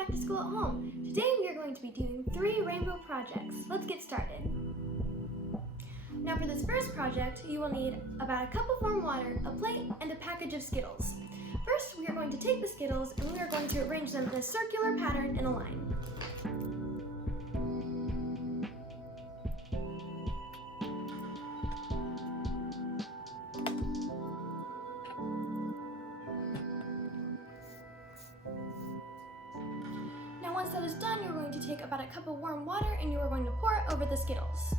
back to school at home. Today we are going to be doing 3 rainbow projects. Let's get started. Now for this first project, you will need about a cup of warm water, a plate, and a package of Skittles. First, we are going to take the Skittles and we are going to arrange them in a circular pattern in a line. Once that is done, you're going to take about a cup of warm water and you are going to pour it over the Skittles.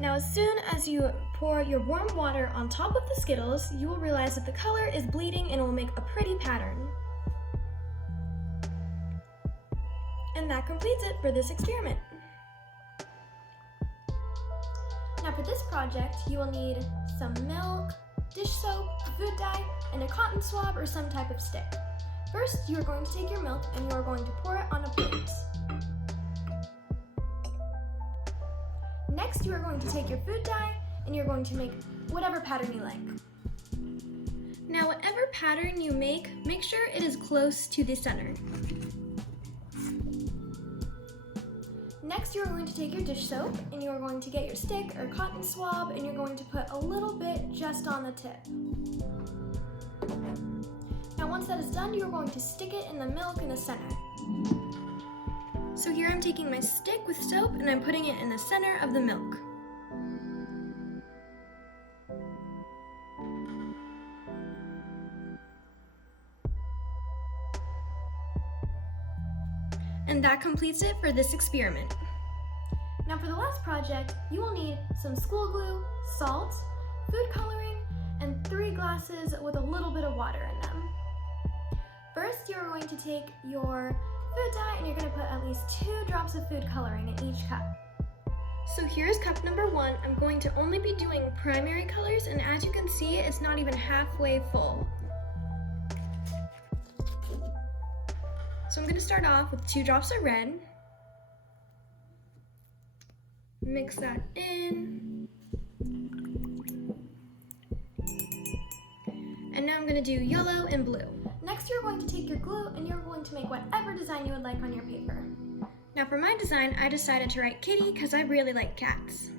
Now as soon as you pour your warm water on top of the Skittles, you will realize that the color is bleeding and it will make a pretty pattern. And that completes it for this experiment. Now for this project, you will need some milk, dish soap, food dye, and a cotton swab or some type of stick. First, you are going to take your milk and you are going to pour it on a plate. Next, you are going to take your food dye and you're going to make whatever pattern you like. Now, whatever pattern you make sure it is close to the center. Next, you're going to take your dish soap and you're going to get your stick or cotton swab and you're going to put a little bit just on the tip. Now once that is done, you're going to stick it in the milk in the center. So here I'm taking my stick with soap and I'm putting it in the center of the milk. And that completes it for this experiment. Now for the last project, you will need some school glue, salt, food coloring, and 3 glasses with a little bit of water in them. First, you're going to take your food dye and you're going to put at least 2 drops of food coloring in each cup. So here's cup number 1. I'm going to only be doing primary colors, and as you can see, it's not even halfway full. So I'm going to start off with 2 drops of red. Mix that in. And now I'm going to do yellow and blue. Next, you're going to take your glue and you're going to make whatever design you would like on your paper. Now for my design, I decided to write kitty because I really like cats.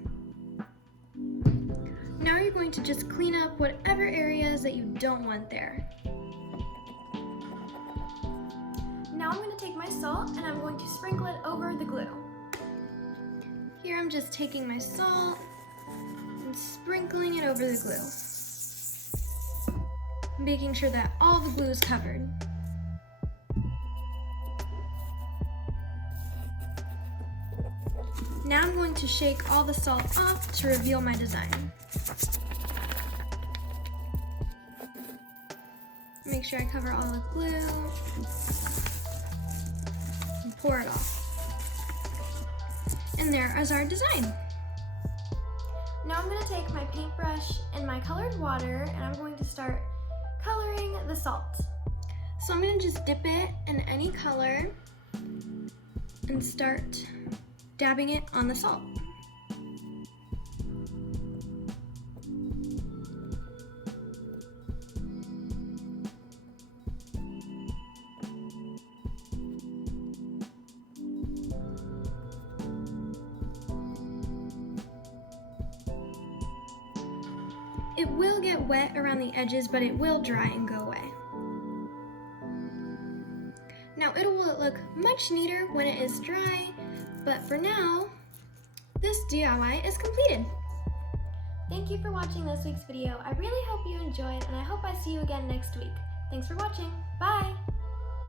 Now you're going to just clean up whatever areas that you don't want there. Now I'm going to take my salt and I'm going to sprinkle it over the glue. Here I'm just taking my salt and sprinkling it over the glue, making sure that all the glue is covered. Now I'm going to shake all the salt off to reveal my design. Make sure I cover all the glue and pour it off. And there is our design. Now I'm going to take my paintbrush and my colored water and I'm going to start coloring the salt. So I'm going to just dip it in any color and start dabbing it on the salt. It will get wet around the edges, but it will dry and go away. Now it will look much neater when it is dry, but for now, this DIY is completed. Thank you for watching this week's video. I really hope you enjoyed, and I hope I see you again next week. Thanks for watching. Bye!